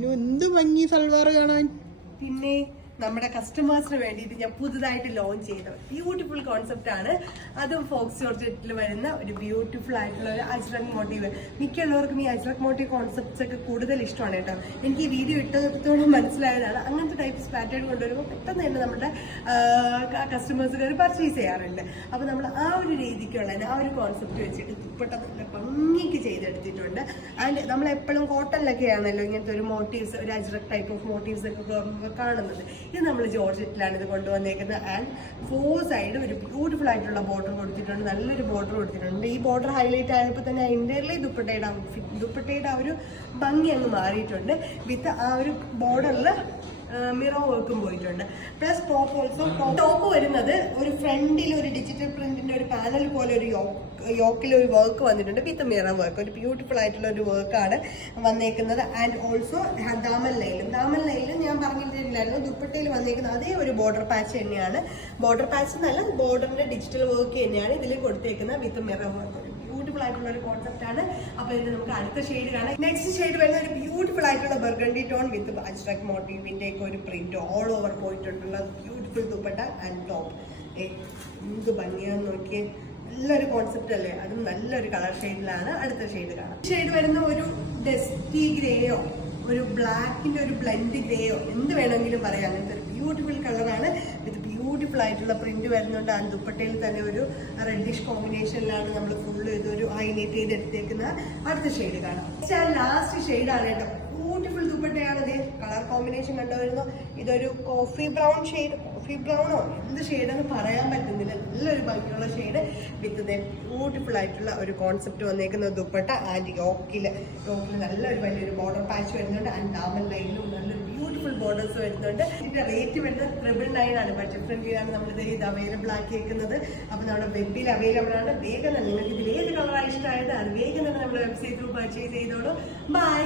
അനു എന്ത് ഭംഗി സൽവാർ കാണാൻ. പിന്നെ നമ്മുടെ കസ്റ്റമേഴ്സിന് വേണ്ടിയിട്ട് ഞാൻ പുതുതായിട്ട് ലോഞ്ച് ചെയ്ത ബ്യൂട്ടിഫുൾ കോൺസെപ്റ്റ് ആണ്. അതും ഫോക്സ് ജോർജറ്റിൽ വരുന്ന ഒരു ബ്യൂട്ടിഫുൾ ആയിട്ടുള്ള ഒരു അജ്രക് മോട്ടീവ്. മിക്കുള്ളവർക്കും ഈ അജ്രക് മോട്ടീവ് കോൺസെപ്റ്റ്സ് ഒക്കെ കൂടുതൽ ഇഷ്ടമാണ് കേട്ടോ. എനിക്ക് ഈ വീഡിയോ ഇട്ടത്തോളം മനസ്സിലായതാണ്. അങ്ങനത്തെ ടൈപ്സ് പാറ്റേൺ കൊണ്ടുവരുമ്പോൾ പെട്ടെന്ന് തന്നെ നമ്മുടെ കസ്റ്റമേഴ്സുകാർ പർച്ചേസ് ചെയ്യാറുണ്ട്. അപ്പോൾ നമ്മൾ ആ ഒരു രീതിക്കുള്ള ആ ഒരു കോൺസെപ്റ്റ് വെച്ചിട്ട് ദുപ്പട്ട നല്ല ഭംഗിക്ക് ചെയ്തെടുത്തിട്ടുണ്ട്. ആൻഡ് നമ്മളെപ്പോഴും കോട്ടണിലൊക്കെ ആണല്ലോ ഇങ്ങനത്തെ ഒരു മോട്ടീവ്സ്, ഒരു അജ്രക് ടൈപ്പ് ഓഫ് മോട്ടീവ്സ് ഒക്കെ കാണുന്നത്. ഇത് നമ്മൾ ജോർജറ്റിലാണ് ഇത് കൊണ്ടുവന്നേക്കുന്നത്. ആൻഡ് 4 സൈഡ് ഒരു ബ്യൂട്ടിഫുൾ ആയിട്ടുള്ള ബോർഡർ കൊടുത്തിട്ടുണ്ട്, നല്ലൊരു ബോർഡർ കൊടുത്തിട്ടുണ്ട്. ഈ ബോർഡർ ഹൈലൈറ്റ് ആയപ്പോൾ തന്നെ ഇന്റർലി ദുപ്പട്ടയുടെ ആ ഒരു ഭംഗി അങ്ങ് മാറിയിട്ടുണ്ട്. വിത്ത് ആ ഒരു ബോർഡറിൽ മിറർ വർക്കും പോയിട്ടുണ്ട്. പ്ലസ് ടോപ്പ് ഓൾസോ ടോപ്പ് വരുന്നത് ഒരു ഫ്രണ്ടിൽ ഒരു ഡിജിറ്റൽ പ്രിന്റിന്റെ ഒരു പാനൽ പോലെ ഒരു യോക്കിൽ ഒരു വർക്ക് വന്നിട്ടുണ്ട് വിത്ത് മിറർ വർക്ക്. ഒരു ബ്യൂട്ടിഫുൾ ആയിട്ടുള്ള ഒരു വർക്കാണ് വന്നേക്കുന്നത്. ആൻഡ് ഓൾസോ ദാമൻ ലൈലും ഞാൻ പറഞ്ഞിട്ടില്ലായിരുന്നു, ദുപ്പട്ടയിൽ വന്നേക്കുന്ന അതേ ഒരു ബോർഡർ പാച്ച് തന്നെയാണ്. ബോർഡർ പാച്ച് എന്നല്ല, ബോർഡറിന്റെ ഡിജിറ്റൽ വർക്ക് തന്നെയാണ് ഇതിൽ കൊടുത്തേക്കുന്നത് വിത്ത് മിറർ വർക്ക്. ബ്യൂട്ടിഫുൾ ആയിട്ടുള്ള ഒരു കോൺസെപ്റ്റ് ആണ്. അപ്പോൾ ഇതിൽ നമുക്ക് അടുത്ത ഷെയ്ഡ് കാണാം. നെക്സ്റ്റ് ഷെയ്ഡ് വരുന്ന ഒരു ബ്യൂട്ടിഫുൾ ആയിട്ടുള്ള ബർഗണ്ടി ടോൺ വിത്ത് അജ്രക് മോട്ടീവിന്റെ ഒക്കെ ഒരു പ്രിന്റ് ഓൾ ഓവർ പോയിട്ടുള്ള ബ്യൂട്ടിഫുൾ ദുപ്പട്ട ആൻഡ് ടോപ്പ്. എന്ത് ഭംഗിയാന്ന് നോക്കിയേ, നല്ലൊരു കോൺസെപ്റ്റ് അല്ലേ. അതും നല്ലൊരു കളർ ഷെയ്ഡിലാണ്. അടുത്ത ഷെയ്ഡ് കാണാം. ഷെയ്ഡ് വരുന്ന ഒരു ഡസ്റ്റി ഗ്രേയോ ഒരു ബ്ലാക്കിന്റെ ഒരു ബ്ലെൻഡ് ഗ്രേയോ എന്ത് വേണമെങ്കിലും പറയാം. അങ്ങനത്തെ ഒരു ബ്യൂട്ടിഫുൾ കളറാണ് വിത്ത് ബ്യൂട്ടിഫുൾ ആയിട്ടുള്ള പ്രിന്റ് വരുന്നുണ്ട്. ആ ദുപ്പട്ടയിൽ തന്നെ ഒരു റെഡിഷ് കോമ്പിനേഷനിലാണ് നമ്മൾ ഫുള്ള് ഇതൊരു ഹൈലൈറ്റ് ചെയ്തെടുത്തേക്കുന്ന. അടുത്ത ഷെയ്ഡ് കാണാം. ലാസ്റ്റ് ഷെയ്ഡാണ് കേട്ടോ. ബ്യൂട്ടിഫുൾ ദുപ്പട്ടയാണ്. ഇത് കളർ കോമ്പിനേഷൻ കണ്ടുവരുന്നു. ഇതൊരു കോഫി ബ്രൗൺ ഷെയ്ഡ്, കോഫി ബ്രൗണോ എന്ത് ഷെയ്ഡെന്ന് പറയാൻ പറ്റുന്നില്ല. നല്ലൊരു ഭംഗിയുള്ള ഷെയ്ഡ് വിത്ത് ബ്യൂട്ടിഫുൾ ആയിട്ടുള്ള ഒരു കോൺസെപ്റ്റ് വന്നേക്കുന്ന ദുപ്പട്ട. ആൻഡ് യോക്കില് നല്ലൊരു വലിയൊരു ബോർഡർ പാച്ച് വരുന്നുണ്ട്. ആൻഡ് ഡാമൻ ലൈനിലും നല്ലൊരു ബ്യൂട്ടിഫുൾ ബോർഡേഴ്സ് വരുന്നുണ്ട്. ഇതിന്റെ റേറ്റ് വരുന്നത് 999 ആണ്. ബഡ്ജറ്റ് ഫ്രണ്ട്ലിയാണ് നമ്മളിത് ഇത് അവൈലബിൾ ആക്കിയേക്കുന്നത്. അപ്പോൾ നമ്മുടെ വെബിൽ അവൈലബിൾ ആണ്. വേഗം തന്നെ നിങ്ങൾക്ക് ഇതിൽ ഏത് കളറാണ് ഇഷ്ടമായത് അത് വേഗം തന്നെ നമ്മുടെ വെബ്സൈറ്റിൽ പർച്ചേസ് ചെയ്തോളൂ. ബൈ.